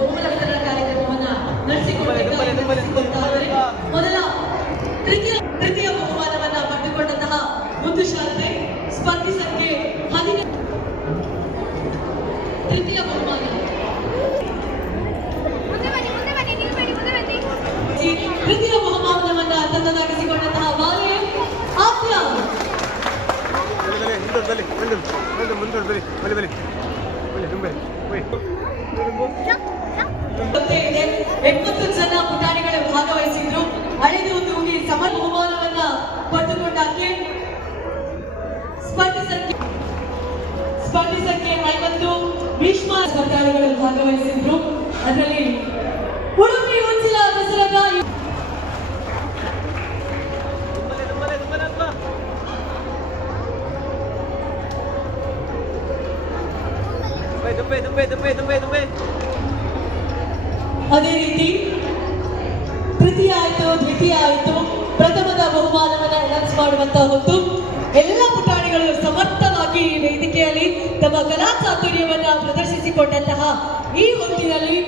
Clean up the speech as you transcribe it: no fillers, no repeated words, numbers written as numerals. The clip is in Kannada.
ಬಹುಮನಸ್ಥರ ಕಾರ್ಯಕ್ರಮವನ್ನ ನಡೆಸಿಕೊಟ್ಟಿದ್ದಾರೆ. ಮೊದಲ ತೃತೀಯ ಬಹುಮಾನವನ್ನ ಪಡೆದುಕೊಂಡಂತಹ ಒಂದು ಶಾಲೆ ಸ್ಪರ್ಧಿ ಸಂಖ್ಯೆ 10 ತೃತೀಯ ಬಹುಮಾನ ತೃತೀಯ ಬಹುಮಾನವನ್ನ ತನ್ನದಾಗಿಸಿಕೊಂಡಂತಹ ಬಾಲೆ ಆದ್ಯ. ಎಪ್ಪತ್ತು ಜನ ಪುಟಾಣಿಗಳು ಭಾಗವಹಿಸಿದ್ರು. ಹಳೆದು ತೂಗಿ ಸಮ ಬಹುಮಾನವನ್ನ ಪಡೆದುಕೊಂಡಾಕೆ ಸ್ಪರ್ಧಿ ಸಂಖ್ಯೆ 50 ಭೀಷ್ಮ ಸ್ಪರ್ಧಾಳುಗಳು ಭಾಗವಹಿಸಿದ್ರು. ಅದರಲ್ಲಿ ಉಡುಪಿ ಉಚ್ಚಿಲ ದಸರಾದ ಅದೇ ರೀತಿ ತೃತೀಯ ಆಯ್ತು, ದ್ವಿತೀಯ ಆಯ್ತು, ಪ್ರಥಮದ ಬಹುಮಾನವನ್ನ ಅನೌನ್ಸ್ ಮಾಡುವಂತ ಹೊತ್ತು ಎಲ್ಲ ಪುಟಾಣಿಗಳು ಸಮರ್ಥವಾಗಿ ವೇದಿಕೆಯಲ್ಲಿ ತಮ್ಮ ಕಲಾ ಚಾತುರ್ಯವನ್ನ ಪ್ರದರ್ಶಿಸಿಕೊಂಡಂತಹ ಈ ಹೊತ್ತಿನಲ್ಲಿ